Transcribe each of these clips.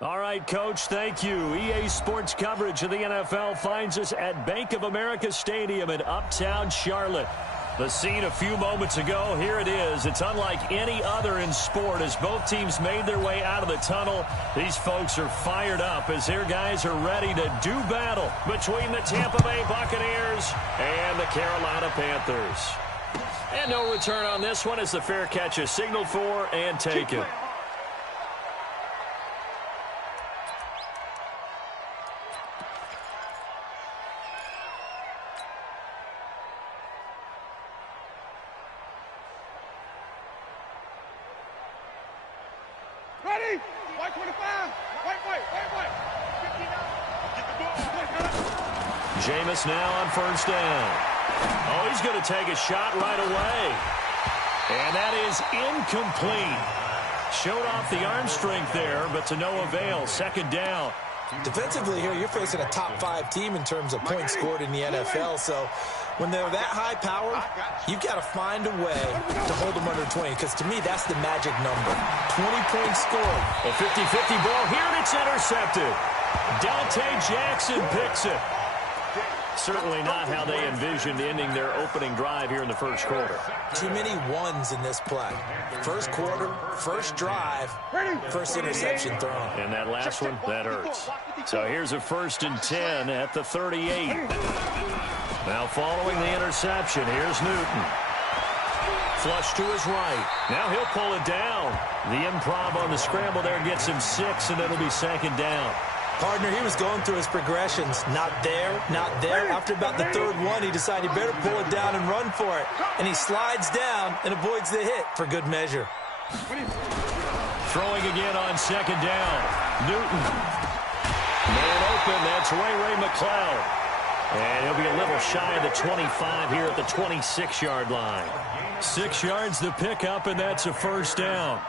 All right, Coach, thank you. EA Sports coverage of the NFL finds us at Bank of America Stadium in Uptown Charlotte. The scene a few moments ago, here it is. It's unlike any other in sport as both teams made their way out of the tunnel. These folks are fired up as their guys are ready to do battle between the Tampa Bay Buccaneers and the Carolina Panthers. And no return on this one as the fair catch is signaled for and taken. Ready? White 25. White. Jameis now on first down. Oh, he's going to take a shot right away. And that is incomplete. Showed off the arm strength there, but to no avail. Second down. Defensively here, you're facing a top 5 team in terms of points scored in the NFL. So when they're that high powered, you've got to find a way to hold them under 20. Because to me, that's the magic number. 20 points scored. A 50-50 ball here, and it's intercepted. Dante Jackson picks it. Certainly not how they envisioned ending their opening drive here in the first quarter. Too many ones in this play. First quarter, first drive, first interception thrown. And that last one, that hurts. So here's a 1st and 10 at the 38. Now following the interception, here's Newton. Flush to his right. Now he'll pull it down. The improv on the scramble there gets him 6, and it'll be second down. Partner, he was going through his progressions. Not there, not there. After about the 3rd one, he decided he better pull it down and run for it. And he slides down and avoids the hit for good measure. Throwing again on second down. Newton. Man open, that's Ray McLeod. And he'll be a little shy of the 25 here at the 26-yard line. 6 yards to pick up, and that's a first down.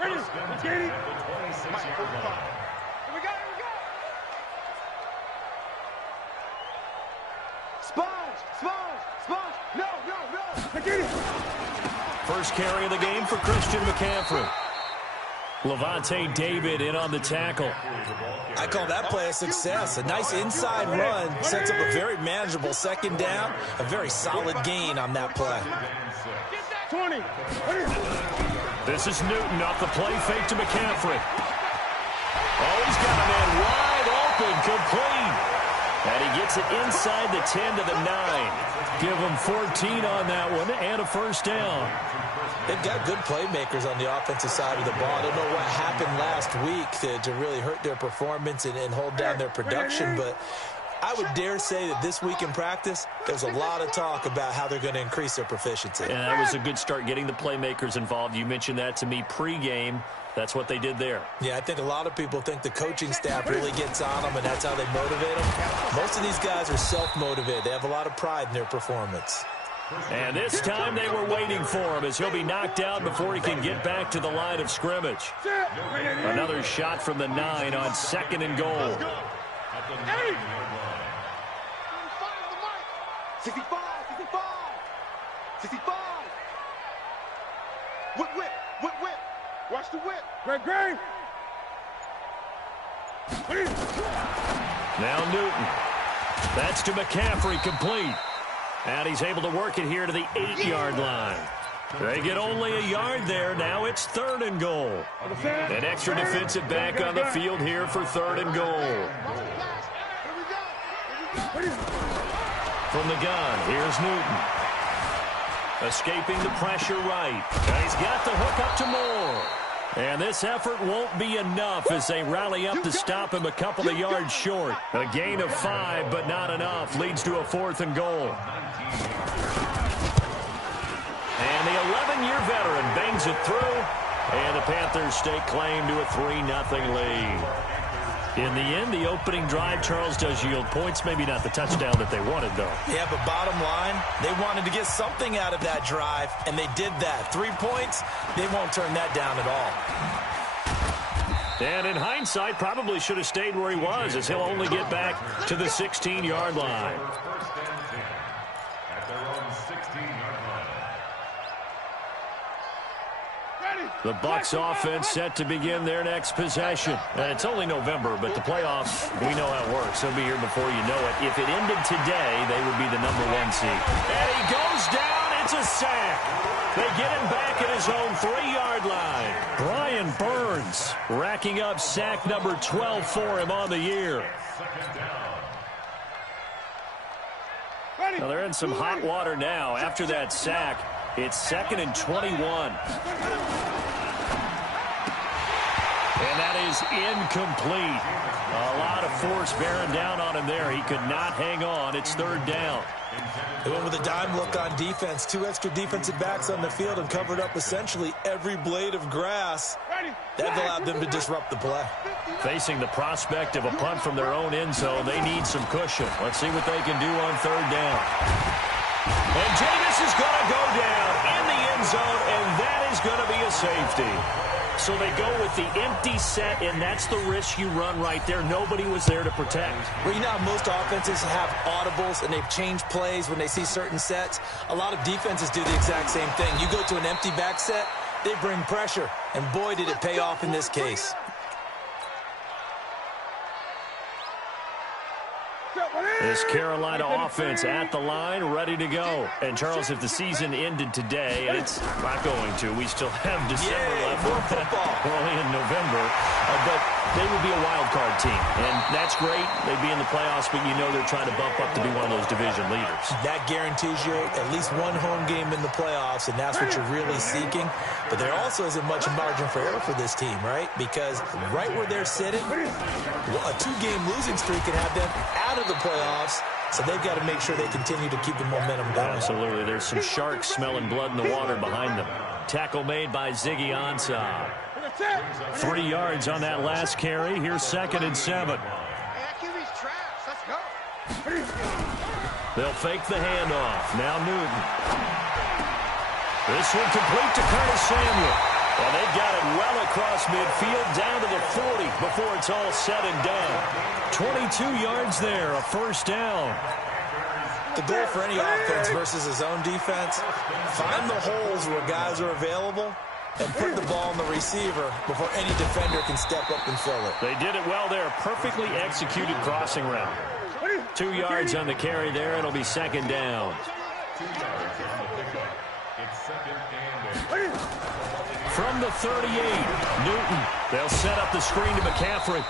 Ready? Let's get it. Here we go. Sponge. No. Let's get it. First carry of the game for Christian McCaffrey. Levante David in on the tackle. I call that play a success. A nice inside run sets up a very manageable second down. A very solid gain on that play. 20. This is Newton off the play fake to McCaffrey. Oh, he's got a man wide open, complete. And he gets it inside the 10 to the 9. Give him 14 on that one and a first down. They've got good playmakers on the offensive side of the ball. I don't know what happened last week to really hurt their performance and hold down their production, but I would dare say that this week in practice, there's a lot of talk about how they're going to increase their proficiency. And that was a good start getting the playmakers involved. You mentioned that to me pregame. That's what they did there. Yeah, I think a lot of people think the coaching staff really gets on them, and that's how they motivate them. Most of these guys are self-motivated. They have a lot of pride in their performance. And this time they were waiting for him as he'll be knocked down before he can get back to the line of scrimmage. Another shot from the 9 on 2nd and goal. 65. Whip. Watch the whip. Great. Now Newton. That's to McCaffrey, complete. And he's able to work it here to the 8-yard line. They get only a yard there. Now it's 3rd and goal. An extra defensive back on the field here for 3rd and goal. From the gun, here's Newton. Escaping the pressure right. And he's got the hook up to Moore. And this effort won't be enough as they rally up to stop him a couple of yards short. A gain of 5, but not enough. Leads to a 4th and goal. And the 11-year veteran bangs it through. And the Panthers stake claim to a 3-0 lead. In the end, the opening drive, Charles, does yield points. Maybe not the touchdown that they wanted, though. Yeah, but bottom line, they wanted to get something out of that drive, and they did that. 3 points, they won't turn that down at all. And in hindsight, probably should have stayed where he was as he'll only get back to the 16-yard line. Ready? The Bucs offense set to begin their next possession. And it's only November, but the playoffs, we know how it works. They'll be here before you know it. If it ended today, they would be the #1 seed. And he goes down. It's a sack. They get him back at his own 3-yard line. Brian Burns racking up sack number 12 for him on the year. Now they're in some hot water now. After that sack, it's 2nd and 21. And that is incomplete. A lot of force bearing down on him there. He could not hang on. It's 3rd down. They went with a dime look on defense. 2 extra defensive backs on the field and covered up essentially every blade of grass. That allowed them to disrupt the play. Facing the prospect of a punt from their own end zone, they need some cushion. Let's see what they can do on 3rd down. And Jameis is going to go down in the end zone, and that is going to be a safety. So they go with the empty set, and that's the risk you run right there. Nobody was there to protect. Well, you know how most offenses have audibles, and they've changed plays when they see certain sets. A lot of defenses do the exact same thing. You go to an empty back set, they bring pressure, and boy, did it pay off in this case. This Carolina offense at the line, ready to go. And, Charles, if the season ended today, and it's not going to, we still have December left. More football. We're only in November. But they would be a wild card team. And that's great. They'd be in the playoffs, but you know they're trying to bump up to be one of those division leaders. That guarantees you at least one home game in the playoffs, and that's what you're really seeking. But there also isn't much margin for error for this team, right? Because right where they're sitting, a 2-game losing streak can have them out of the playoffs, so they've got to make sure they continue to keep the momentum going. Absolutely. There's some sharks smelling blood in the water behind them. Tackle made by Ziggy Ansah. 3 yards on that last carry. Here's 2nd and 7. They'll fake the handoff. Now Newton. This one complete to Curtis Samuel. And they've got it well across midfield down to the 40 before it's all said and done. 22 yards there, a 1st down. The goal for any offense versus his own defense, find the holes where guys are available and put the ball on the receiver before any defender can step up and fill it. They did it well there. Perfectly executed crossing route. 2 yards on the carry there. It'll be 2nd down. From the 38, Newton. They'll set up the screen to McCaffrey.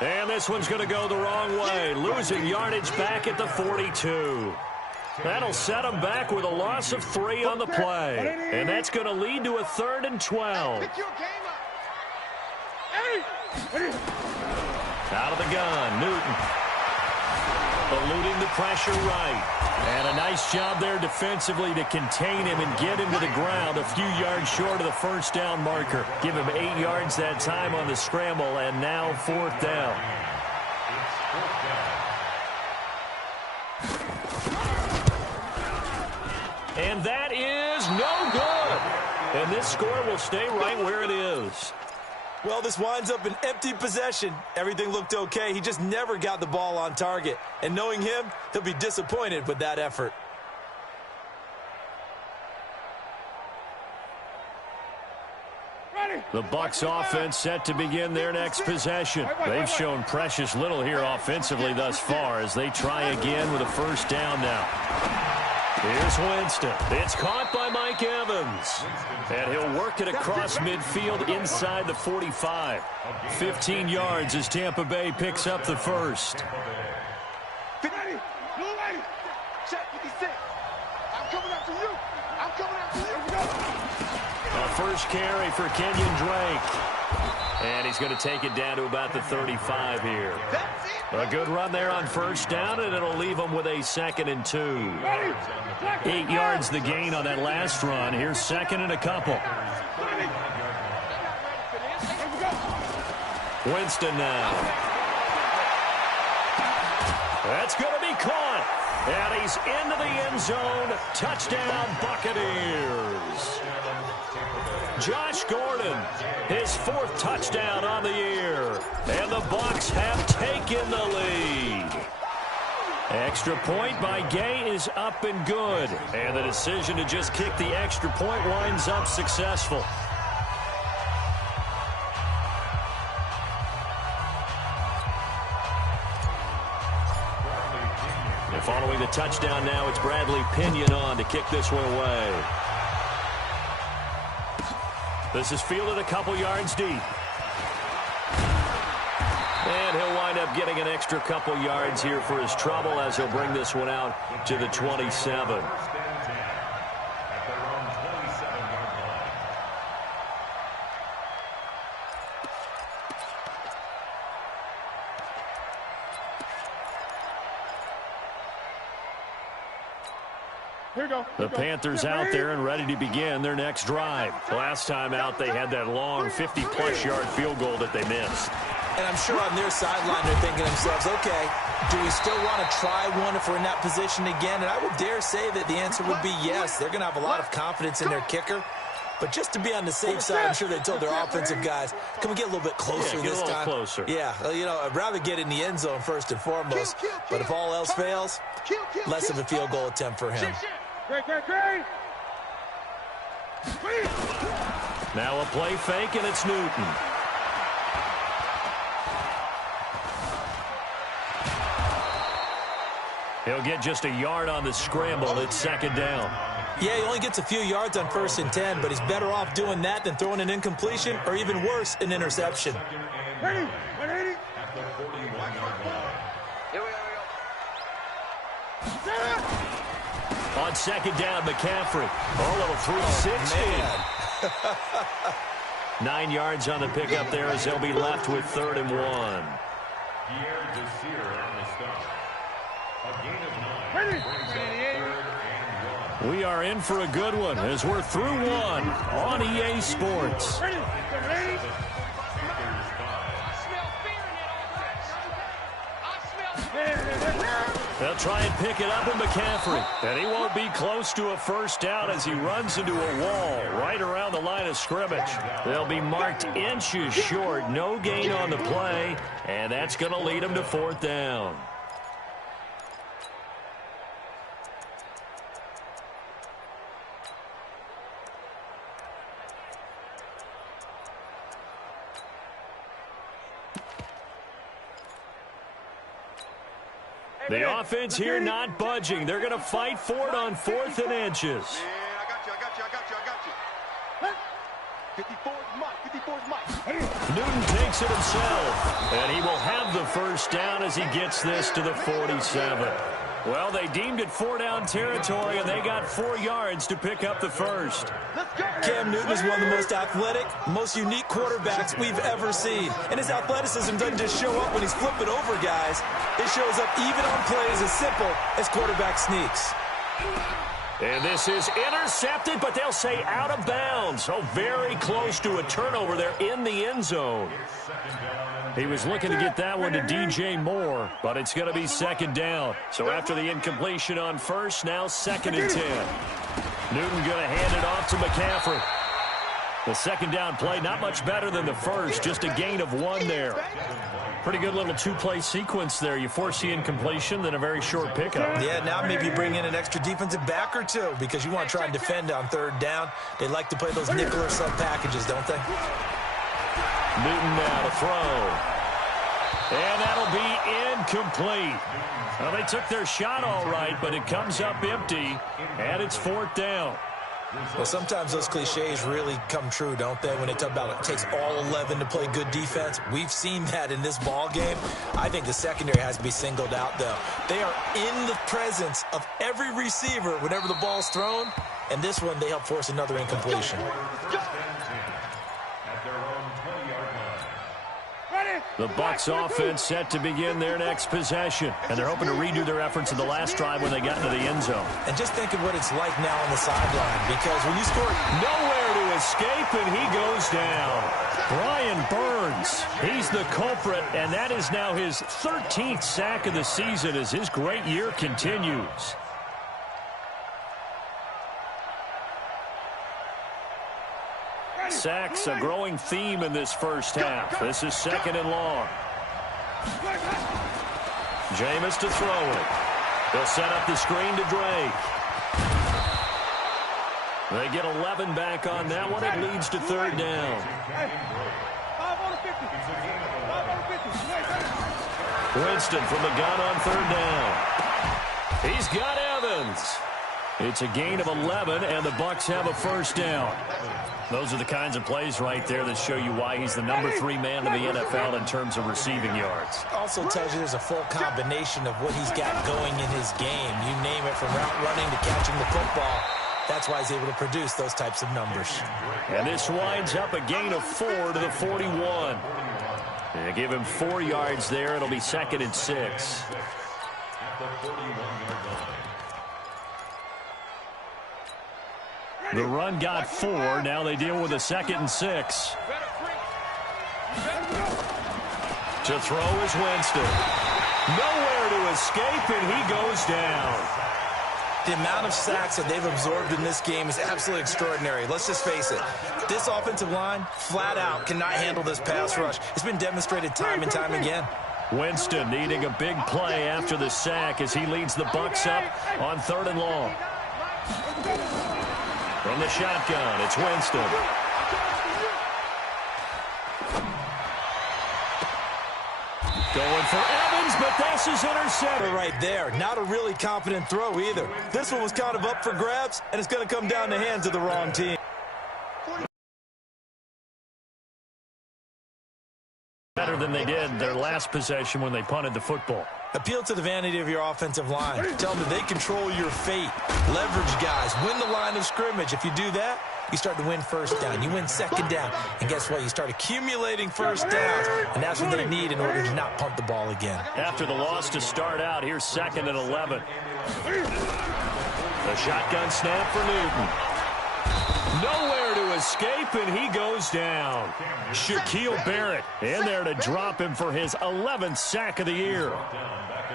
And this one's going to go the wrong way. Losing yardage back at the 42. That'll set them back with a loss of 3 on the play. And that's going to lead to a 3rd and 12. Out of the gun, Newton. Eluding the pressure right. And a nice job there defensively to contain him and get him to the ground a few yards short of the 1st down marker. Give him 8 yards that time on the scramble, and now 4th down. And that is no good. And this score will stay right where it is. Well, this winds up an empty possession. Everything looked okay. He just never got the ball on target. And knowing him, he'll be disappointed with that effort. The Bucs offense set to begin their next possession. They've shown precious little here offensively thus far as they try again with a 1st down now. Here's Winston. It's caught by Mike Evans. And he'll work it across midfield inside the 45. 15 yards as Tampa Bay picks up the 1st. A 1st carry for Kenyon Drake. And he's going to take it down to about the 35 here. A good run there on 1st down, and it'll leave them with a 2nd and 2. 8 yards the gain on that last run. Here's 2nd and a couple. Winston now. That's going to be caught. And he's into the end zone. Touchdown, Buccaneers. Josh Gordon, his 4th touchdown on the year. And the Bucs have taken the lead. Extra point by Gay is up and good. And the decision to just kick the extra point winds up successful. Following the touchdown now, it's Bradley Pinion on to kick this one away. This is fielded a couple yards deep. And he'll wind up getting an extra couple yards here for his trouble as he'll bring this one out to the 27. The Panthers out there and ready to begin their next drive. Last time out, they had that long 50-plus yard field goal that they missed. And I'm sure on their sideline they're thinking to themselves, okay, do we still want to try one if we're in that position again? And I would dare say that the answer would be yes. They're going to have a lot of confidence in their kicker. But just to be on the safe side, I'm sure they told their offensive guys, can we get a little bit closer this time? Closer. Yeah, you know, I'd rather get in the end zone first and foremost. But if all else fails, less of a field goal attempt for him. Now a play fake, and it's Newton. He'll get just a yard on the scramble. It's second down. Yeah, he only gets a few yards on 1st and 10, but he's better off doing that than throwing an incompletion or even worse, an interception. Ready? On second down, McCaffrey. Oh, little 360. 9 yards on the pickup there as they'll be left with 3rd and 1. We are in for a good one as we're through one on EA Sports. They'll try and pick it up with McCaffrey. And he won't be close to a first down as he runs into a wall right around the line of scrimmage. They'll be marked inches short. No gain on the play. And that's going to lead them to 4th down. The offense here not budging. They're going to fight for it on 4th and inches. I got you. 54's Mike. Newton takes it himself, and he will have the first down as he gets this to the 47. Well, they deemed it 4-down territory, and they got 4 yards to pick up the first. Cam Newton is one of the most athletic, most unique quarterbacks we've ever seen. And his athleticism doesn't just show up when he's flipping over guys. It shows up even on plays as simple as quarterback sneaks. And this is intercepted, but they'll say out of bounds. Oh, very close to a turnover there in the end zone. He was looking to get that one to DJ Moore, but it's going to be 2nd down. So after the incompletion on first, now 2nd and 10. Newton going to hand it off to McCaffrey. The 2nd down play, not much better than the first, just a gain of 1 there. Pretty good little 2-play sequence there. You force the incompletion, then a very short pickup. Yeah, now maybe bring in an extra defensive back or two because you want to try and defend on 3rd down. They like to play those nickel or sub packages, don't they? Newton now to throw. And that'll be incomplete. Well, they took their shot all right, but it comes up empty, and it's 4th down. Well, sometimes those cliches really come true, don't they, when they talk about it takes all 11 to play good defense. We've seen that in this ball game. I think the secondary has to be singled out, though. They are in the presence of every receiver whenever the ball's thrown, and this one they help force another incompletion. The Bucs offense set to begin their next possession, and they're hoping to redo their efforts in the last drive when they got into the end zone. And just think of what it's like now on the sideline, because when you score, nowhere to escape, and he goes down. Brian Burns, he's the culprit, and that is now his 13th sack of the season as his great year continues. Sacks, a growing theme in this first half. This is 2nd and long. Jameis to throw it. They'll set up the screen to Drake. They get 11 back on that one. It leads to 3rd down. Winston from the gun on 3rd down. He's got Evans. It's a gain of 11, and the Bucs have a first down. Those are the kinds of plays right there that show you why he's the number 3 man in the NFL in terms of receiving yards. Also tells you there's a full combination of what he's got going in his game. You name it, from route running to catching the football. That's why he's able to produce those types of numbers. And this winds up a gain of 4 to the 41. They give him 4 yards there. It'll be 2nd and 6. The run got 4. Now they deal with a 2nd and 6. To throw is Winston. Nowhere to escape, and he goes down. The amount of sacks that they've absorbed in this game is absolutely extraordinary. Let's just face it. This offensive line, flat out, cannot handle this pass rush. It's been demonstrated time and time again. Winston needing a big play after the sack as he leads the Bucs up on 3rd and long. From the shotgun, it's Winston. Going for Evans, but this is intercepted. Right there. Not a really confident throw either. This one was kind of up for grabs, and it's going to come down the hands of the wrong team. Better than they did their last possession when they punted the football. Appeal to the vanity of your offensive line. Tell them that they control your fate. Leverage guys. Win the line of scrimmage. If you do that, you start to win first down. You win 2nd down. And guess what? You start accumulating first downs. And that's what they need in order to not punt the ball again. After the loss to start out, here's 2nd and 11. The shotgun snap for Newton. Nowhere to escape, and he goes down. Shaquille Barrett in there to drop him for his 11th sack of the year.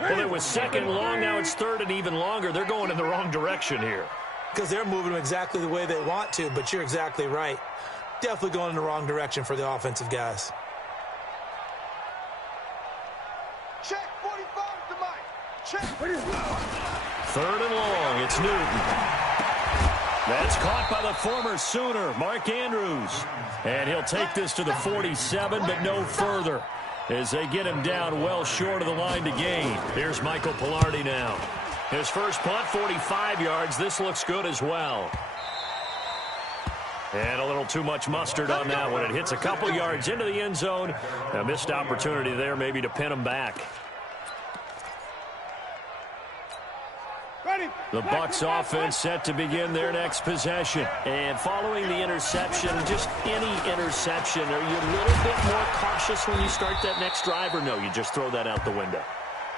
Well, it was 2nd long. Now it's 3rd and even longer. They're going in the wrong direction here. Because they're moving exactly the way they want to, but you're exactly right. Definitely going in the wrong direction for the offensive guys. Check 45 to Mike. Check. 3rd and long. It's Newton. That's caught by the former Sooner, Mark Andrews. And he'll take this to the 47, but no further, as they get him down well short of the line to gain. Here's Michael Pilardi now. His first punt, 45 yards. This looks good as well. And a little too much mustard on that one. It hits a couple yards into the end zone. A missed opportunity there maybe to pin him back. The Bucs offense set to begin their next possession. And following the interception, just any interception, are you a little bit more cautious when you start that next drive, or no, you just throw that out the window?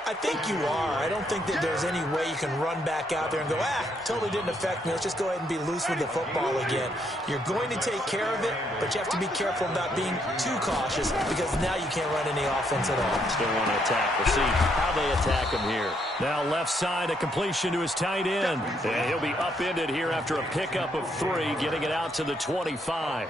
I think you are. I don't think that there's any way you can run back out there and go, totally didn't affect me. Let's just go ahead and be loose with the football again. You're going to take care of it, but you have to be careful about being too cautious, because now you can't run any offense at all. Still want to attack. We'll see how they attack him here. Now left side, a completion to his tight end. And he'll be upended here after a pickup of 3, getting it out to the 25.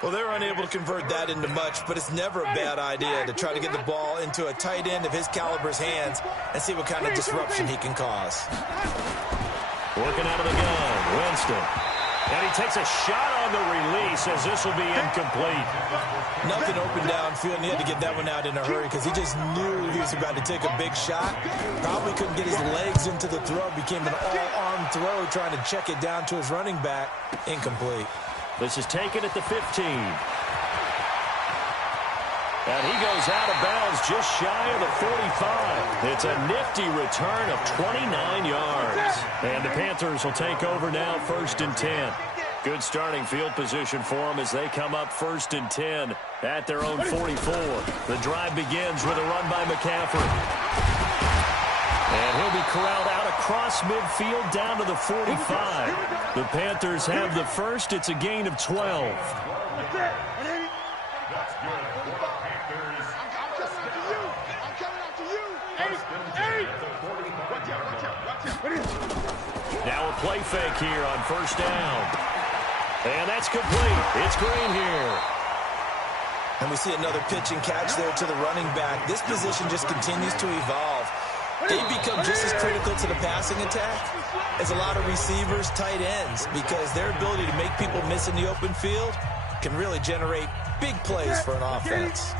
Well, they're unable to convert that into much, but it's never a bad idea to try to get the ball into a tight end of his caliber's hands and see what kind of disruption he can cause. Working out of the gun, Winston. And he takes a shot on the release, as this will be incomplete. Nothing open downfield, and he had to get that one out in a hurry because he just knew he was about to take a big shot. Probably couldn't get his legs into the throw. Became an all-arm throw, trying to check it down to his running back. Incomplete. This is taken at the 15. And he goes out of bounds just shy of the 45. It's a nifty return of 29 yards. And the Panthers will take over now, 1st and 10. Good starting field position for them as they come up 1st and 10 at their own 44. The drive begins with a run by McCaffrey. And he'll be corralled out across midfield down to the 45. The Panthers have the first. It's a gain of 12. Now a play fake here on 1st down. And that's complete. It's Green here. And we see another pitch and catch there to the running back. This position just continues to evolve. They become just as critical to the passing attack as a lot of receivers, tight ends, because their ability to make people miss in the open field can really generate big plays for an offense.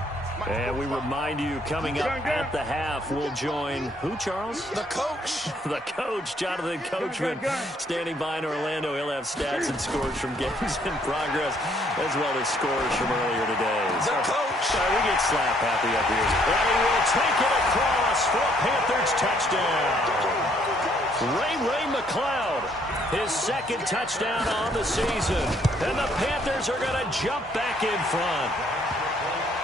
And we remind you, coming up at the half, we'll join who, Charles? The coach. The coach, Jonathan Coachman, standing by in Orlando. He'll have stats and scores from games in progress, as well as scores from earlier today. The coach. Sorry, we get slap happy up here. And he will take it across for a Panthers touchdown. Ray McLeod, his second touchdown on the season. And the Panthers are going to jump back in front.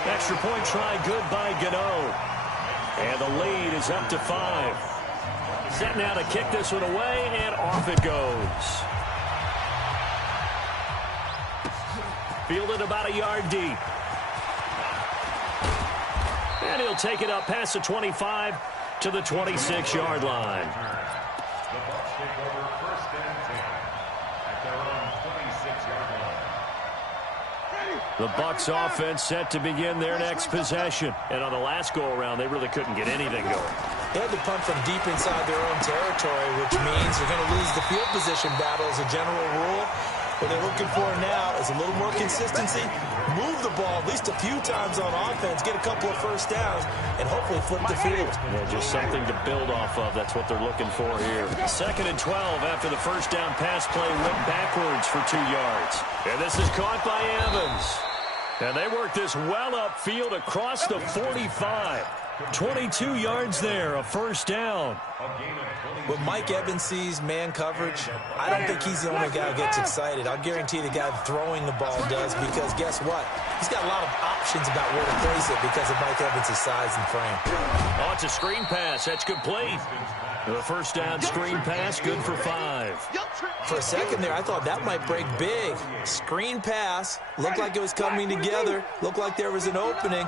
Extra point try good by Gano. And the lead is up to 5. Set now to kick this one away, and off it goes. Fielded about a yard deep. And he'll take it up past the 25 to the 26-yard line. The Bucs offense set to begin their next possession. And on the last go-around, they really couldn't get anything going. They had to punt from deep inside their own territory, which means they're going to lose the field position battle as a general rule. What they're looking for now is a little more consistency, move the ball at least a few times on offense, get a couple of first downs, and hopefully flip the field. Yeah, just something to build off of. That's what they're looking for here. 2nd and 12 after the first down pass play went backwards for 2 yards. And this is caught by Evans. And they work this well upfield across the 45. 22 yards there, a first down. When Mike Evans sees man coverage, I don't think he's the only guy who gets excited. I'll guarantee the guy throwing the ball does, because guess what? He's got a lot of options about where to place it because of Mike Evans' size and frame. Oh, it's a screen pass. That's complete. The first down screen pass, good for 5. For a second there, I thought that might break big. Screen pass, looked like it was coming together, looked like there was an opening.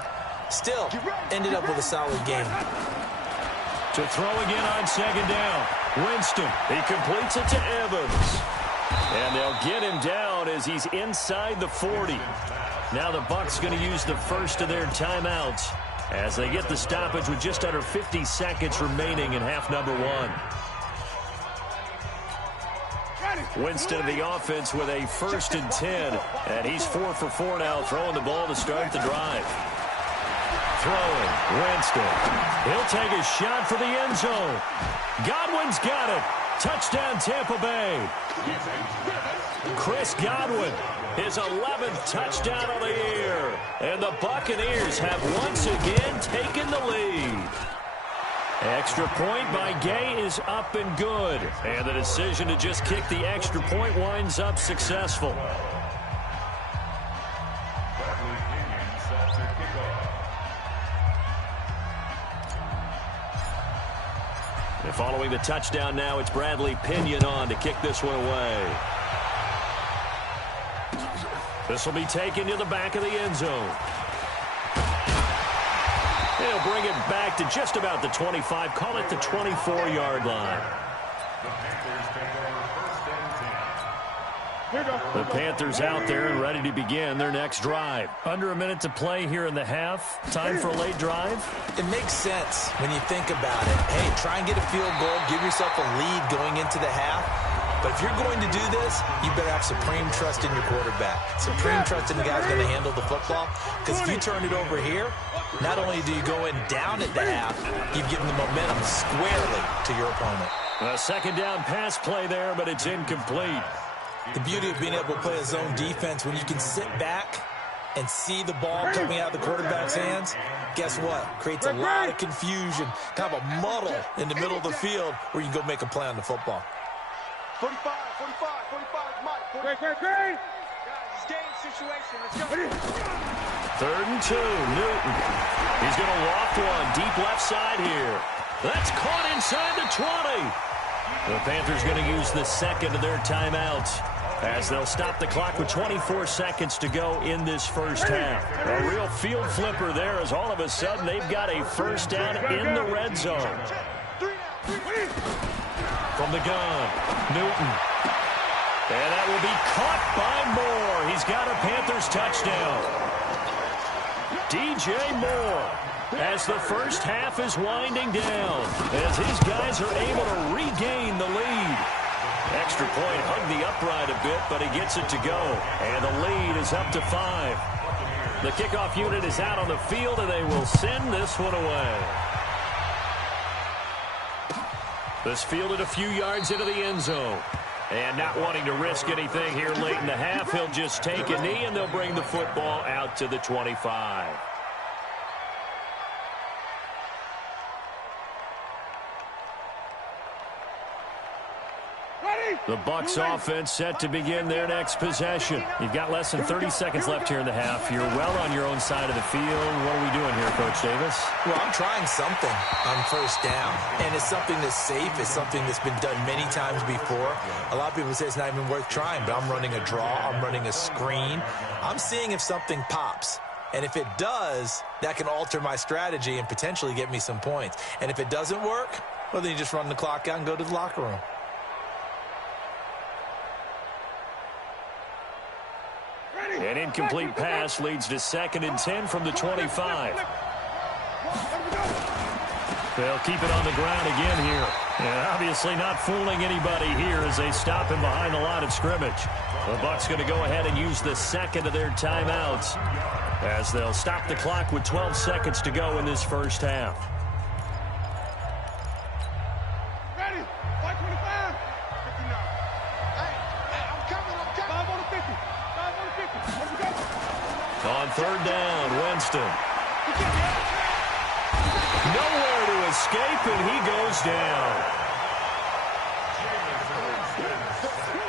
Still, ended up with a solid game. To throw again on 2nd down. Winston, he completes it to Evans. And they'll get him down as he's inside the 40. Now the Bucs going to use the first of their timeouts as they get the stoppage with just under 50 seconds remaining in half number 1. Winston of the offense with a 1st and 10. And he's 4 for 4 now, throwing the ball to start the drive. Throwing, Winston. He'll take a shot for the end zone. Godwin's got it. Touchdown, Tampa Bay. Chris Godwin, his 11th touchdown of the year. And the Buccaneers have once again taken the lead. Extra point by Gay is up and good. And the decision to just kick the extra point winds up successful. And following the touchdown now, it's Bradley Pinion on to kick this one away. This will be taken to the back of the end zone. He'll bring it back to just about the 25, call it the 24-yard line. The Panthers out there and ready to begin their next drive. Under a minute to play here in the half. Time for a late drive. It makes sense when you think about it. Hey, try and get a field goal. Give yourself a lead going into the half. But if you're going to do this, you better have supreme trust in your quarterback. Supreme trust in the guy who's going to handle the football. Because if you turn it over here, not only do you go in down at the half, you've given the momentum squarely to your opponent. A 2nd down pass play there, but it's incomplete. The beauty of being able to play a zone defense, when you can sit back and see the ball coming out of the quarterback's hands, guess what? Creates a lot of confusion, kind of a muddle in the middle of the field where you can go make a play on the football. 45, Mike. Great. Guys, it's game situation. Let's go. 3rd and 2, Newton. He's going to loft one deep left side here. That's caught inside the 20. The Panthers going to use the 2nd of their timeouts as they'll stop the clock with 24 seconds to go in this first half. A real field flipper there as all of a sudden they've got a first down in the red zone. From the gun, Newton. And that will be caught by Moore. He's got a Panthers touchdown. DJ Moore, as the first half is winding down, as his guys are able to regain the lead. Extra point hugged the upright a bit, but he gets it to go. And the lead is up to 5. The kickoff unit is out on the field, and they will send this one away. This fielded a few yards into the end zone. And not wanting to risk anything here late in the half, he'll just take a knee, and they'll bring the football out to the 25. The Bucs offense set to begin their next possession. You've got less than 30 seconds left here in the half. You're well on your own side of the field. What are we doing here, Coach Davis? Well, I'm trying something on first down, and it's something that's safe. It's something that's been done many times before. A lot of people say it's not even worth trying, but I'm running a draw. I'm running a screen. I'm seeing if something pops. And if it does, that can alter my strategy and potentially get me some points. And if it doesn't work, well, then you just run the clock out and go to the locker room. An incomplete pass leads to 2nd and 10 from the 25. They'll keep it on the ground again here. And obviously not fooling anybody here as they stop him behind the line of scrimmage. The Bucs going to go ahead and use the second of their timeouts as they'll stop the clock with 12 seconds to go in this first half. Ready? 525. 59. Hey, I'm coming. 5 on the 50. 5 on the 50. Let's go. On third down, Winston. Nowhere to escape, and he goes down.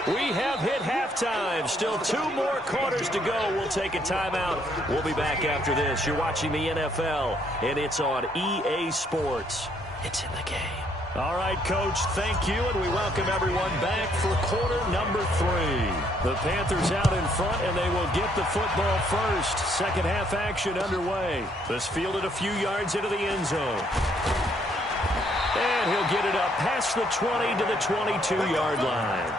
We have hit halftime. Still 2 more quarters to go. We'll take a timeout. We'll be back after this. You're watching the NFL, and it's on EA Sports. It's in the game. All right, Coach, thank you, and we welcome everyone back for quarter number 3. The Panthers out in front, and they will get the football first. Second half action underway. This fielded a few yards into the end zone. And he'll get it up past the 20 to the 22-yard line.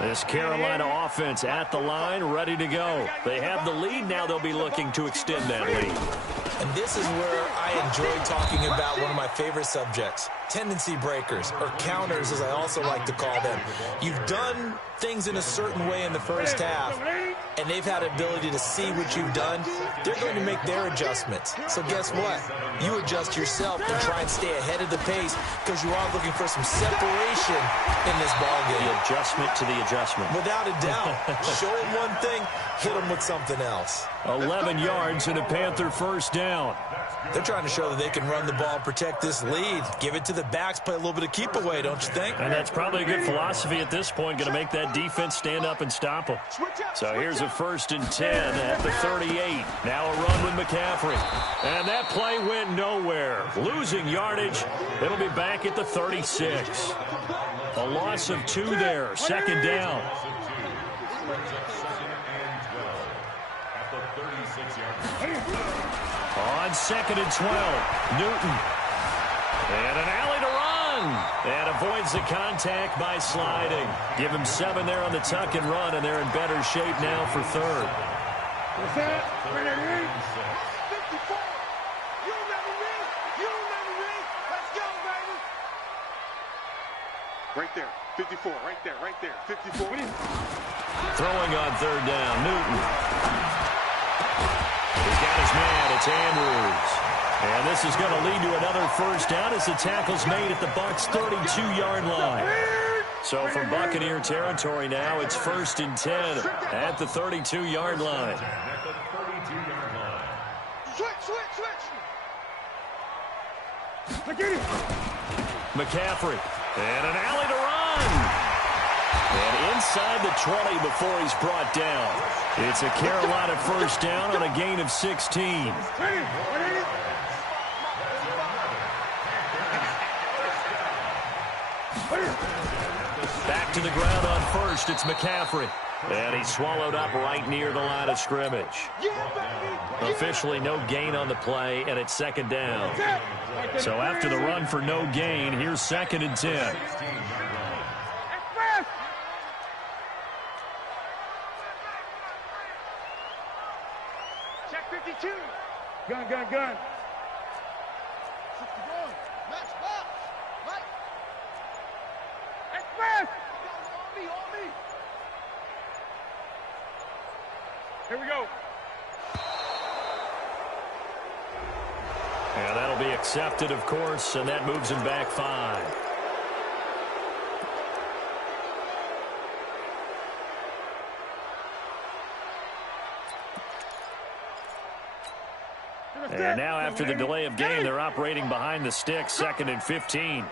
This Carolina offense at the line, ready to go. They have the lead. Now they'll be looking to extend that lead. And this is where I enjoy talking about one of my favorite subjects, tendency breakers, or counters as I also like to call them. You've done things in a certain way in the first half, and they've had ability to see what you've done. They're going to make their adjustments. So guess what? You adjust yourself and try and stay ahead of the pace because you are looking for some separation in this ballgame. The adjustment to the adjustment. Without a doubt. Show them one thing, hit them with something else. 11 yards and a Panther first down. They're trying to show that they can run the ball, protect this lead. Give it to the backs, play a little bit of keep away, don't you think? And that's probably a good philosophy at this point, going to make that defense stand up and stop them. So here's a 1st and 10 at the 38. Now a run with McCaffrey. And that play went nowhere. Losing yardage. It'll be back at the 36. A loss of 2 there. 2nd down. On 2nd and 12, Newton. And an alley to run. And avoids the contact by sliding. Give him 7 there on the tuck and run, and they're in better shape now for 3rd. What's that? 54. You remember me? You remember me? Let's go, baby. Right there. 54. Right there. Right there. 54. Throwing on 3rd down, Newton. He's got his man. It's Andrews. And this is going to lead to another first down as the tackle's made at the Bucs' 32-yard line. So from Buccaneer territory now, it's 1st and 10 at the 32-yard line. Switch. McCaffrey. And an alley to run. And inside the 20 before he's brought down. It's a Carolina first down on a gain of 16. Back to the ground on 1st. It's McCaffrey. And he's swallowed up right near the line of scrimmage. Officially no gain on the play, and it's 2nd down. So after the run for no gain, here's 2nd and 10. Check 52. Gun. 61. Match box. Right. Express. On me. Here we go. And that'll be accepted, of course, and that moves him back 5. And now after the delay of game, they're operating behind the sticks, 2nd and 15.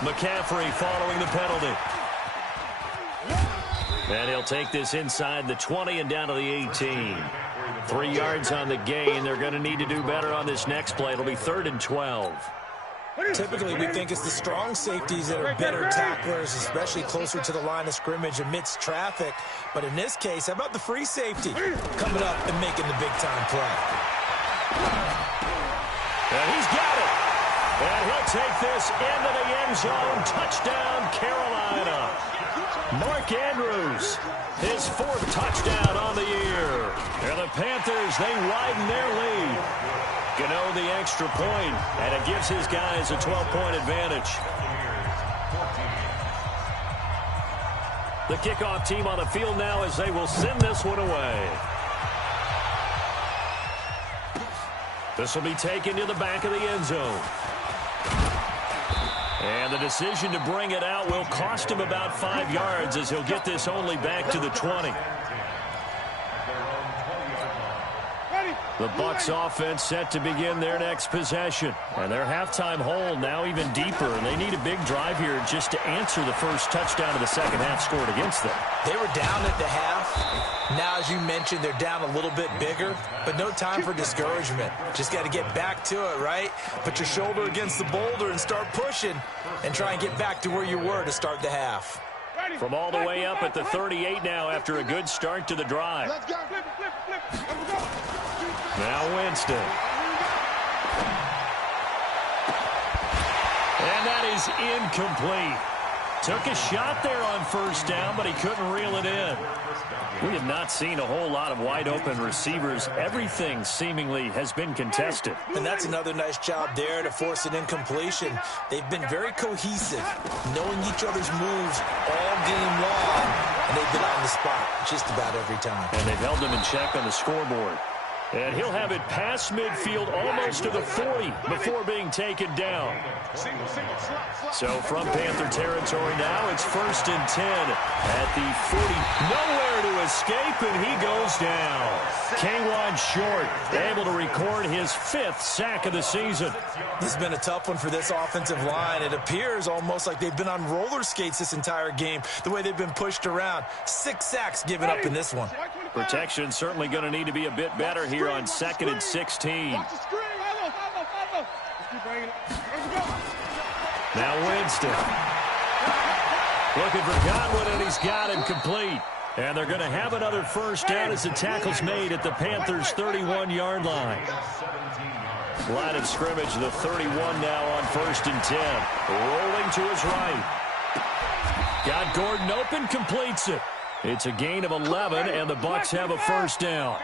McCaffrey following the penalty. And he'll take this inside the 20 and down to the 18. 3 yards on the gain. They're going to need to do better on this next play. It'll be 3rd and 12. Typically, we think it's the strong safeties that are better tacklers, especially closer to the line of scrimmage amidst traffic. But in this case, how about the free safety coming up and making the big-time play? And he's got it. And he'll take this into the end zone. Touchdown, Carolina. Mark Andrews, his 4th touchdown on the year. And the Panthers, they widen their lead. Gano the extra point, and it gives his guys a 12-point advantage. The kickoff team on the field now as they will send this one away. This will be taken to the back of the end zone. And the decision to bring it out will cost him about 5 yards as he'll get this only back to the 20. The Bucs offense set to begin their next possession. And their halftime hold now even deeper. And they need a big drive here just to answer the first touchdown of the second half scored against them. They were down at the half. Now, as you mentioned, they're down a little bit bigger. But no time for discouragement. Just got to get back to it, right? Put your shoulder against the boulder and start pushing. And try and get back to where you were to start the half. From all the way up at the 38 now after a good start to the drive. Let's go. Flip it, flip it, flip it. Let's go. Now Winston. And that is incomplete. Took a shot there on first down, but he couldn't reel it in. We have not seen a whole lot of wide-open receivers. Everything seemingly has been contested. And that's another nice job there to force an incompletion. They've been very cohesive, knowing each other's moves all game long, and they've been on the spot just about every time. And they've held them in check on the scoreboard. And he'll have it past midfield almost to the 40 before being taken down. So from Panther territory now, it's 1st and 10 at the 40. Nowhere to escape, and he goes down. K1 Short able to record his 5th sack of the season. This has been a tough one for this offensive line. It appears almost like they've been on roller skates this entire game, the way they've been pushed around. 6 sacks given up in this one. Protection certainly going to need to be a bit better here on 2nd and 16. Now Winston. Looking for Godwin, and he's got him complete. And they're going to have another first down as the tackle's made at the Panthers' 31-yard line. Line of scrimmage, the 31 now on 1st and 10. Rolling to his right. Got Gordon open, completes it. It's a gain of 11, and the Bucs have a first down.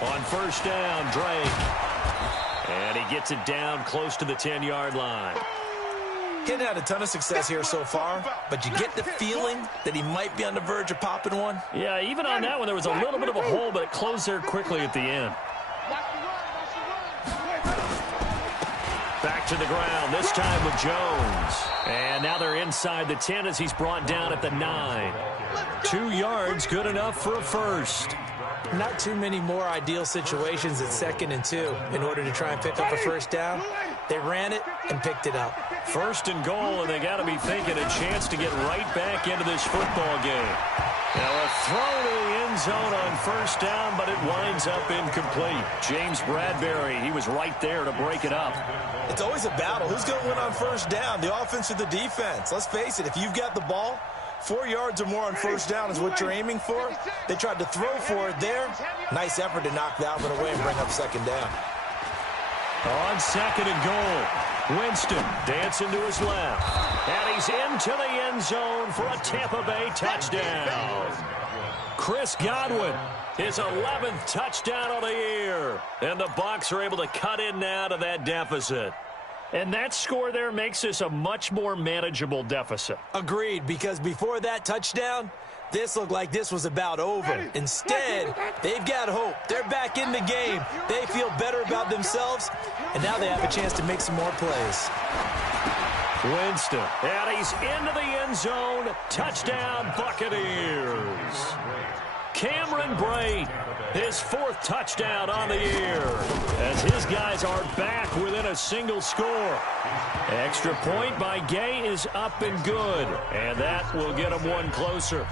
On first down, Drake. And he gets it down close to the 10-yard line. He hadn't had a ton of success here so far, but you get the feeling that he might be on the verge of popping one. Yeah, even on that one, there was a little bit of a hole, but it closed there quickly at the end. Back to the ground, this time with Jones. And now they're inside the 10 as he's brought down at the 9. 2 yards, good enough for a first. Not too many more ideal situations at 2nd and 2 in order to try and pick up a first down. They ran it and picked it up. 1st and goal, and they got to be thinking a chance to get right back into this football game. Now a throw to the end zone on first down, but it winds up incomplete. James Bradbury, he was right there to break it up. It's always a battle. Who's going to win on first down, the offense or the defense? Let's face it, if you've got the ball, 4 yards or more on first down is what you're aiming for. They tried to throw for it there. Nice effort to knock that one away and bring up 2nd down. On 2nd and goal, Winston dancing to his left. And he's into the end zone for a Tampa Bay touchdown. Chris Godwin, his 11th touchdown of the year. And the Bucs are able to cut in now to that deficit. And that score there makes this a much more manageable deficit. Agreed, because before that touchdown, this looked like this was about over. Instead, they've got hope. They're back in the game. They feel better about themselves, and now they have a chance to make some more plays. Winston, and he's into the end zone. Touchdown, Buccaneers. Cameron Brate, his 4th touchdown on the year, as his guys are back within a single score. Extra point by Gay is up and good, and that will get them one closer.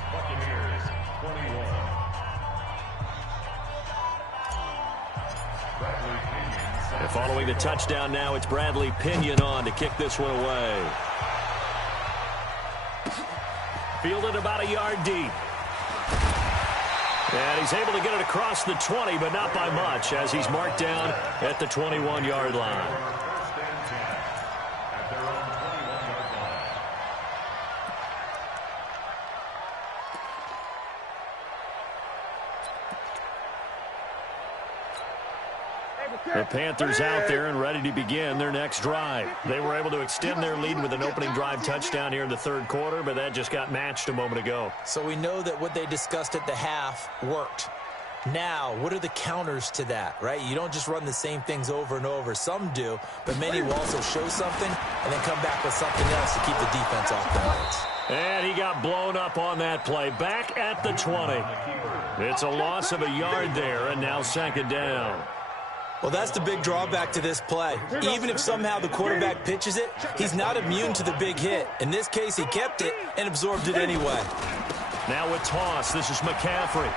And following the touchdown now, it's Bradley Pinion on to kick this one away. Fielded about a yard deep. And he's able to get it across the 20, but not by much, as he's marked down at the 21-yard line. The Panthers out there and ready to begin their next drive. They were able to extend their lead with an opening drive touchdown here in the 3rd quarter, but that just got matched a moment ago. So we know that what they discussed at the half worked. Now, what are the counters to that, right? You don't just run the same things over and over. Some do, but many will also show something and then come back with something else to keep the defense off balance. And he got blown up on that play. Back at the 20. It's a loss of a yard there, and now 2nd down. Well, that's the big drawback to this play. Even if somehow the quarterback pitches it, he's not immune to the big hit. In this case, he kept it and absorbed it anyway. Now a toss. This is McCaffrey.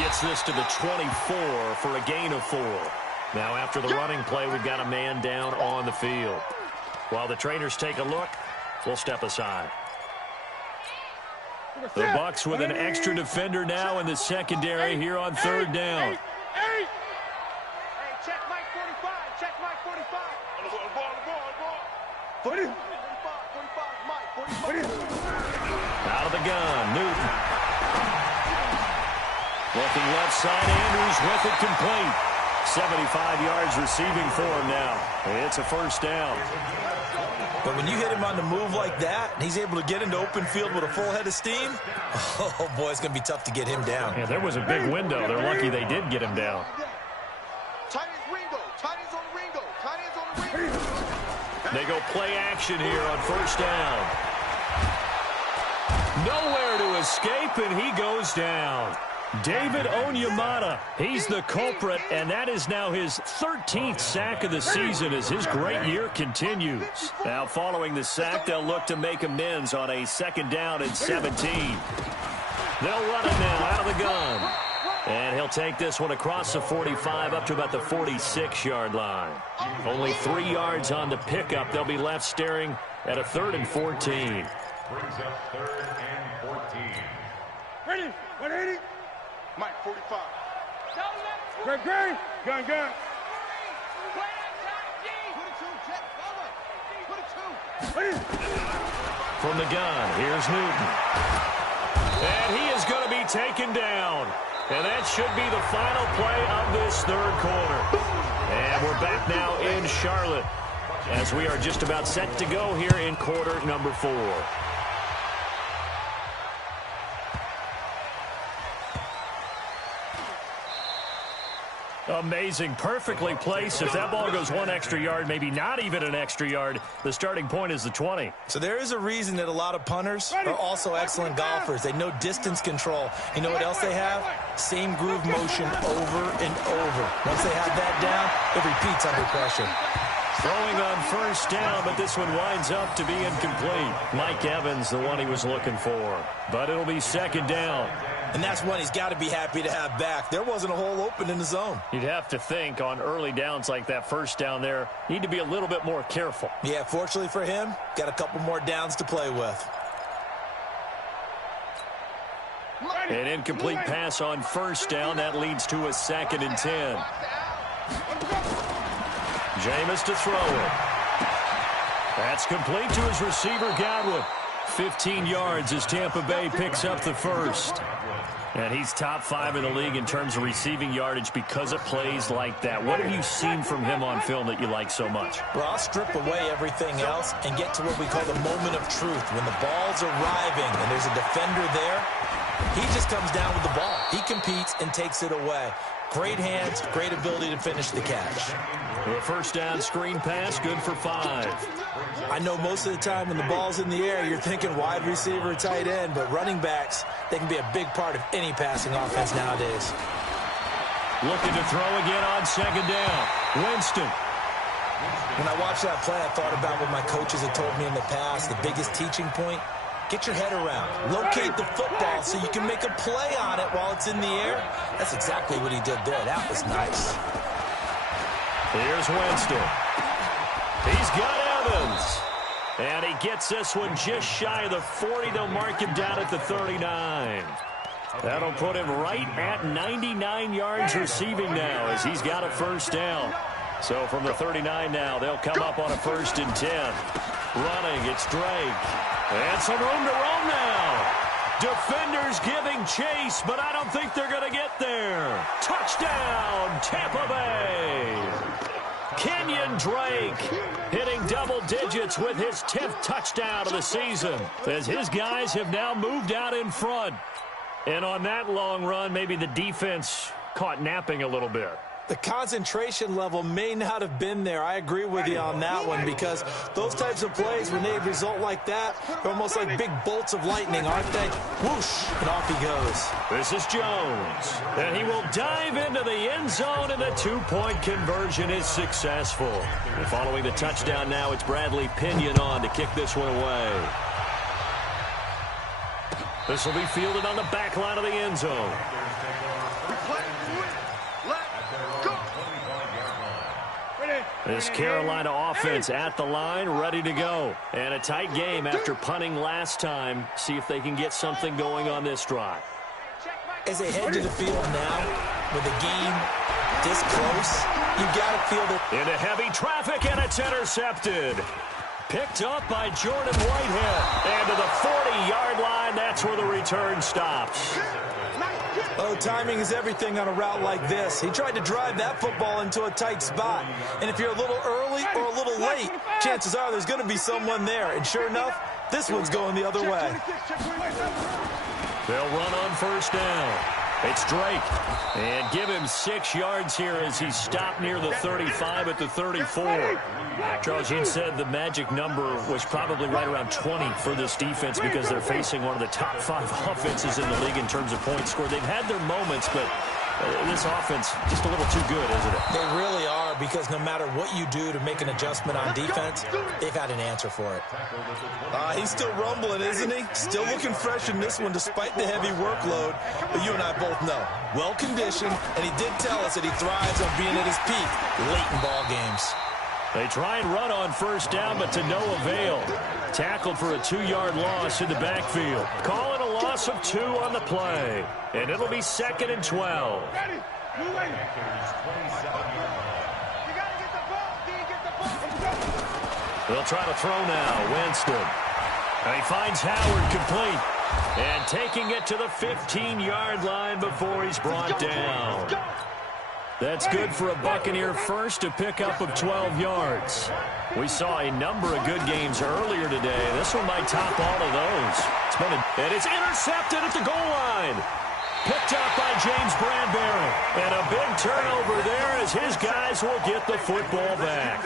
Gets this to the 24 for a gain of 4. Now after the running play, we've got a man down on the field. While the trainers take a look, we'll step aside. The Bucs with an extra defender now in the secondary here on 3rd down. Check Mike 45. Check Mike 45. Put it. 45, Mike 45. Out of the gun, Newton. Looking left side, Andrews with it complete. 75 yards receiving for him now. It's a 1st down. But when you hit him on the move like that, and he's able to get into open field with a full head of steam, oh boy, it's going to be tough to get him down. Yeah, there was a big window. They're lucky they did get him down. They go play action here on 1st down. Nowhere to escape, and he goes down. David Onyemata, he's the culprit, and that is now his 13th sack of the season as his great year continues. Now following the sack, they'll look to make amends on a 2nd down and 17. They'll run it now out of the gun. And he'll take this one across the 45 up to about the 46-yard line. Only 3 yards on the pickup. They'll be left staring at a 3rd and 14. Brings up 3rd and 14. Ready? 180. Mike 45. Great. Gun. From the gun, here's Newton. And he is going to be taken down. And that should be the final play of this 3rd quarter. And we're back now in Charlotte as we are just about set to go here in quarter number 4. Amazing. Perfectly placed. If that ball goes 1 extra yard, maybe not even an extra yard, the starting point is the 20. So there is a reason that a lot of punters are also excellent golfers. They know distance control. You know what else they have? Same groove motion over and over. Once they have that down, it repeats under pressure. Throwing on 1st down, but this one winds up to be incomplete. Mike Evans, the one he was looking for. But it'll be 2nd down. And that's one he's got to be happy to have back. There wasn't a hole open in the zone. You'd have to think on early downs like that 1st down there, need to be a little bit more careful. Yeah, fortunately for him, got a couple more downs to play with. An incomplete pass on 1st down. That leads to a 2nd and 10. Jameis to throw it. That's complete to his receiver, Godwin. 15 yards as Tampa Bay picks up the 1st. And he's top 5 in the league in terms of receiving yardage because of plays like that. What have you seen from him on film that you like so much? Well, I'll strip away everything else and get to what we call the moment of truth. When the ball's arriving and there's a defender there, he just comes down with the ball. He competes and takes it away. Great hands, great ability to finish the catch. The first down screen pass, good for 5. I know most of the time when the ball's in the air, you're thinking wide receiver, tight end, but running backs, they can be a big part of any passing offense nowadays. Looking to throw again on second down. Winston. When I watched that play, I thought about what my coaches had told me in the past. The biggest teaching point, get your head around. Locate the football so you can make a play on it while it's in the air. That's exactly what he did there. That was nice. Here's Winston. He's got Evans. And he gets this one just shy of the 40. They'll mark him down at the 39. That'll put him right at 99 yards receiving now as he's got a first down. So from the 39 now, they'll come up on a 1st and 10. Running, it's Drake. And some room to roam now. Defenders giving chase, but I don't think they're going to get there. Touchdown, Tampa Bay. Kenyon Drake hitting double digits with his 10th touchdown of the season as his guys have now moved out in front. And on that long run, maybe the defense caught napping a little bit. The concentration level may not have been there. I agree with you on that one because those types of plays, when they result like that, they're almost like big bolts of lightning, aren't they? Whoosh, and off he goes. This is Jones, and he will dive into the end zone, and the 2-point conversion is successful. And following the touchdown now, it's Bradley Pinion on to kick this one away. This will be fielded on the back line of the end zone. This Carolina offense at the line, ready to go. And a tight game after punting last time. See if they can get something going on this drive. As they head to the field now, with the game this close, you've got to feel that. Into heavy traffic, and it's intercepted. Picked up by Jordan Whitehead. And to the 40-yard line, that's where the return stops. Oh, timing is everything on a route like this. He tried to drive that football into a tight spot. And if you're a little early or a little late, chances are there's going to be someone there. And sure enough, this one's going the other way. They'll run on first down. It's Drake. And give him 6 yards here as he's stopped near the 35 at the 34. Charles, you said the magic number was probably right around 20 for this defense because they're facing one of the top 5 offenses in the league in terms of points scored. They've had their moments, but this offense just a little too good, isn't it? They really are, because no matter what you do to make an adjustment on defense, they've had an answer for it. He's still rumbling, isn't he? Still looking fresh in this one despite the heavy workload. But you and I both know, well-conditioned, and he did tell us that he thrives on being at his peak late in ball games. They try and run on first down, but to no avail. Tackled for a 2-yard loss in the backfield. Calling a loss of 2 on the play. And it'll be 2nd and 12. They'll try to throw now. Winston. And he finds Howard complete. And taking it to the 15-yard line before he's brought down. That's good for a Buccaneer first, a pickup of 12 yards. We saw a number of good games earlier today. This one might top all of those. And it's intercepted at the goal line. Picked up by James Bradbury. And a big turnover there as his guys will get the football back.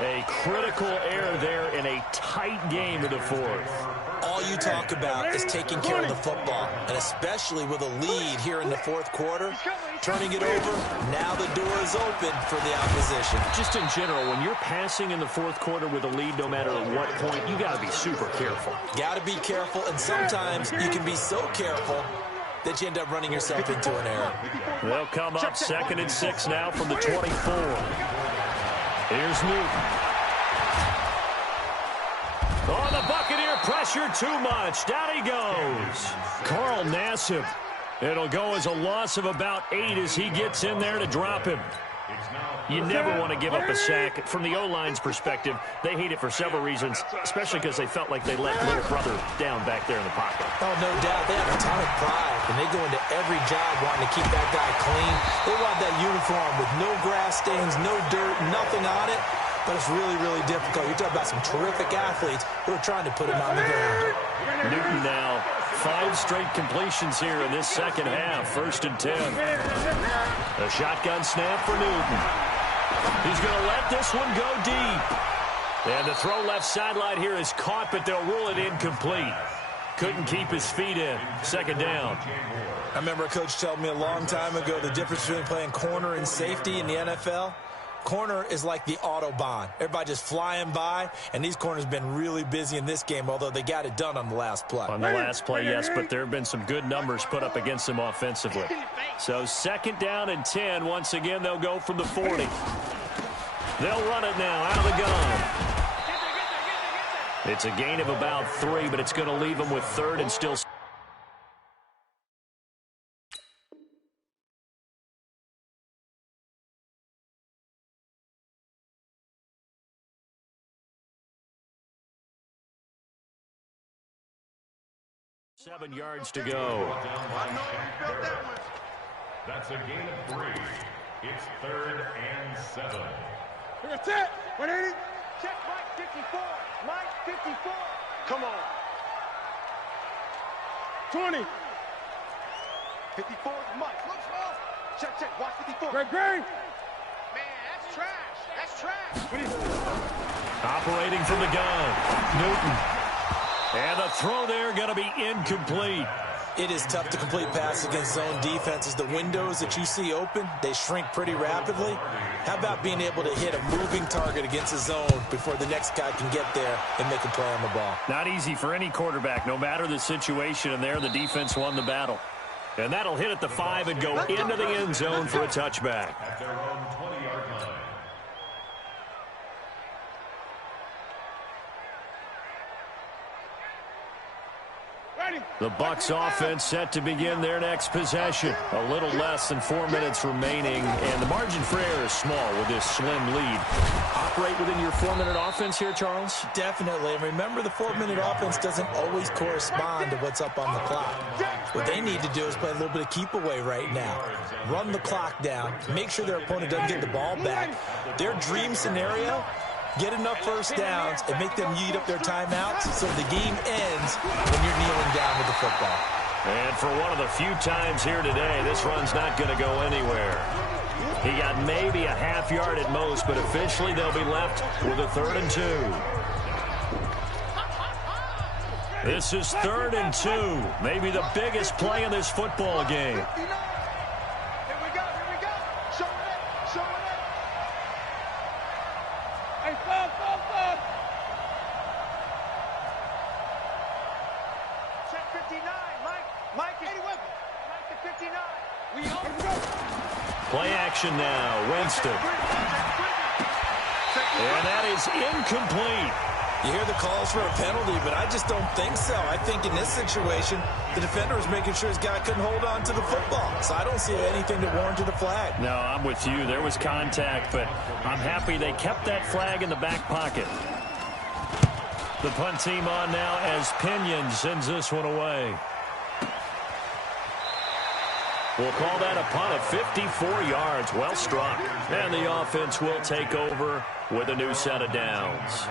A critical error there in a tight game in the 4th. All you talk about is taking care of the football, and especially with a lead here in the 4th quarter, turning it over, now the door is open for the opposition. Just in general, when you're passing in the 4th quarter with a lead, no matter at what point, you got to be super careful. Got to be careful, and sometimes you can be so careful that you end up running yourself into an error. They'll come up 2nd and 6 now from the 24. Here's Newton. Oh, the Buccaneer pressure too much. Down he goes. Carl Nassib. It'll go as a loss of about 8 as he gets in there to drop him. You never want to give up a sack. From the O-line's perspective, they hate it for several reasons, especially because they felt like they let little brother down back there in the pocket. Oh, no doubt. They have a ton of pride, and they go into every job wanting to keep that guy clean. They want that uniform with no grass stains, no dirt, nothing on it. But it's really, really difficult. You're talking about some terrific athletes who are trying to put him on the ground. Newton now, 5 straight completions here in this second half. 1st and 10. A shotgun snap for Newton. He's going to let this one go deep. And the throw left sideline here is caught, but they'll rule it incomplete. Couldn't keep his feet in. 2nd down. I remember a coach told me a long time ago the difference between playing corner and safety in the NFL. Corner is like the Autobahn. Everybody just flying by, and these corners have been really busy in this game, although they got it done on the last play. On the last play, yes, but there have been some good numbers put up against them offensively. So 2nd down and 10. Once again, they'll go from the 40. They'll run it now out of the gun. It's a gain of about 3, but it's going to leave them with 3rd and still. Seven yards to go. That's a gain of 3. It's 3rd and 7. Here's 10. 180. Check Mike 54. Mike 54. Come on. 20. 54 is Mike. Check. Watch 54. Great. Man, that's trash. That's trash. Operating from the gun. Newton. And the throw there going to be incomplete. It is tough to complete passes against zone defenses. The windows that you see open, they shrink pretty rapidly. How about being able to hit a moving target against a zone before the next guy can get there and make a play on the ball? Not easy for any quarterback, no matter the situation. And there, the defense won the battle. And that'll hit at the 5 and go into the end zone for a touchback. At their own 20-yard line. The Bucs offense set to begin their next possession. A little less than 4 minutes remaining, and the margin for error is small with this slim lead. Operate within your 4-minute offense here, Charles? Definitely. And remember, the 4-minute offense doesn't always correspond to what's up on the clock. What they need to do is play a little bit of keep away right now. Run the clock down. Make sure their opponent doesn't get the ball back. Their dream scenario, get enough first downs and make them eat up their timeouts so the game ends when you're kneeling down with the football. And for one of the few times here today, this run's not going to go anywhere. He got maybe a half yard at most, but officially they'll be left with a 3rd and 2. This is 3rd and 2. Maybe the biggest play in this football game. Here we go. Show it up. Hey, stop. Check 59. Mike is Mike to 59. We own. Play action now. Winston. And that is incomplete. You hear the calls for a penalty, but I just don't think so. I think in this situation, the defender was making sure his guy couldn't hold on to the football. So I don't see anything to warrant the flag. No, I'm with you. There was contact, but I'm happy they kept that flag in the back pocket. The punt team on now as Pinion sends this one away. We'll call that a punt of 54 yards. Well struck. And the offense will take over with a new set of downs.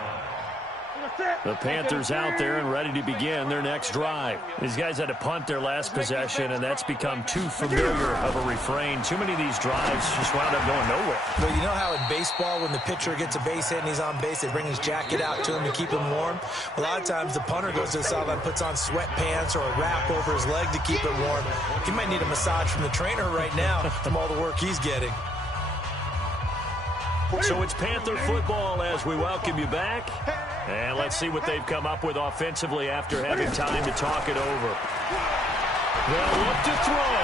The Panthers out there and ready to begin their next drive. These guys had to punt their last possession, and that's become too familiar of a refrain. Too many of these drives just wound up going nowhere. But you know how in baseball, when the pitcher gets a base hit and he's on base, they bring his jacket out to him to keep him warm? A lot of times the punter goes to the sideline, puts on sweatpants or a wrap over his leg to keep it warm. He might need a massage from the trainer right now from all the work he's getting. So it's Panther football as we welcome you back. And let's see what they've come up with offensively after having time to talk it over. They'll look to throw.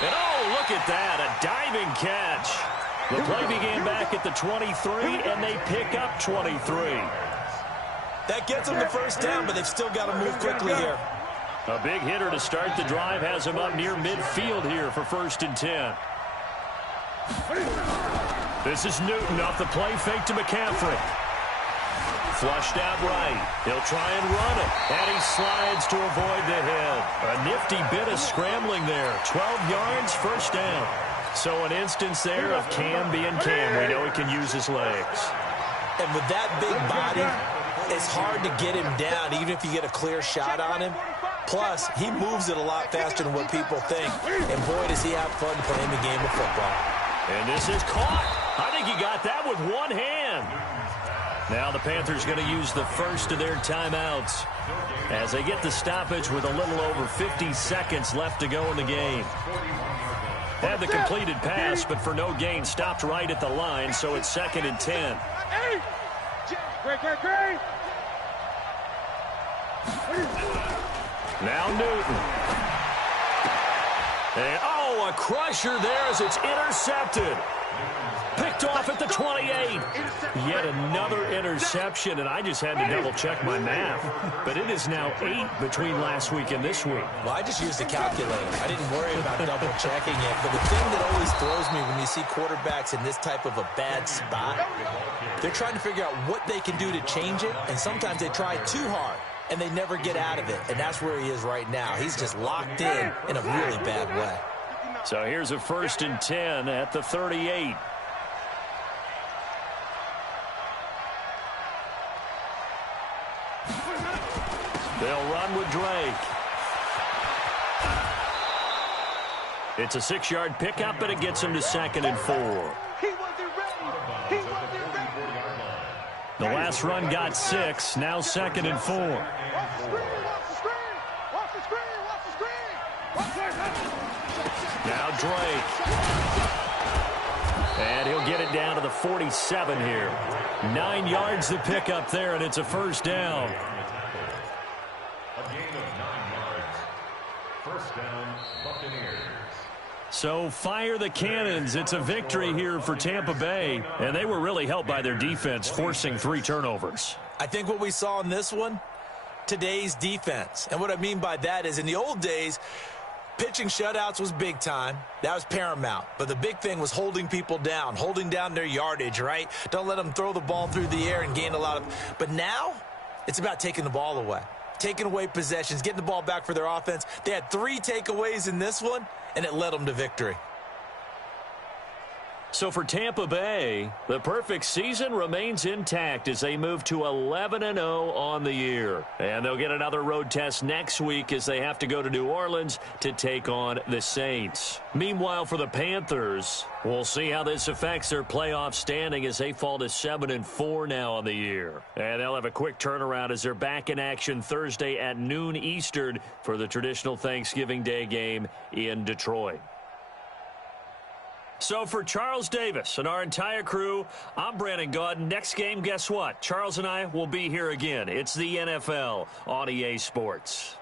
And oh, look at that, a diving catch. The play began back at the 23, and they pick up 23. That gets them the first down, but they've still got to move quickly here. A big hitter to start the drive has them up near midfield here for 1st and 10. This is Newton off the play fake to McCaffrey. Flushed out right. He'll try and run it. And he slides to avoid the hit. A nifty bit of scrambling there. 12 yards, first down. So an instance there of Cam being Cam. We know he can use his legs. And with that big body, it's hard to get him down, even if you get a clear shot on him. Plus, he moves it a lot faster than what people think. And boy, does he have fun playing the game of football. And this is caught. I think he got that with one hand. Now the Panthers going to use the first of their timeouts as they get the stoppage with a little over 50 seconds left to go in the game. Had the completed pass, but for no gain, stopped right at the line, so it's 2nd and 10. Now Newton. And, oh, a crusher there as it's intercepted. Picked off at the 28. Yet another interception, and I just had to double-check my math. But it is now 8 between last week and this week. Well, I just used a calculator. I didn't worry about double-checking it. But the thing that always throws me when you see quarterbacks in this type of a bad spot, they're trying to figure out what they can do to change it, and sometimes they try too hard, and they never get out of it. And that's where he is right now. He's just locked in a really bad way. So here's a 1st and 10 at the 38. They'll run with Drake. It's a 6-yard pickup, but it gets him to 2nd and 4. The last run got 6, now 2nd and 4. Now Drake. And he'll get it down to the 47 here. 9 yards to pick up there, and it's a first down. A gain of 9 yards. First down, Buccaneers. So fire the cannons. It's a victory here for Tampa Bay, and they were really helped by their defense, forcing 3 turnovers. I think what we saw in this one, today's defense. And what I mean by that is in the old days, pitching shutouts was big time. That was paramount. But the big thing was holding people down, holding down their yardage, right? Don't let them throw the ball through the air and gain a lot of. But now it's about taking the ball away, taking away possessions, getting the ball back for their offense. They had 3 takeaways in this one, and it led them to victory. So for Tampa Bay, the perfect season remains intact as they move to 11-0 on the year. And they'll get another road test next week as they have to go to New Orleans to take on the Saints. Meanwhile, for the Panthers, we'll see how this affects their playoff standing as they fall to 7-4 now on the year. And they'll have a quick turnaround as they're back in action Thursday at noon Eastern for the traditional Thanksgiving Day game in Detroit. So for Charles Davis and our entire crew, I'm Brandon Gaudin. Next game, guess what? Charles and I will be here again. It's the NFL on EA Sports.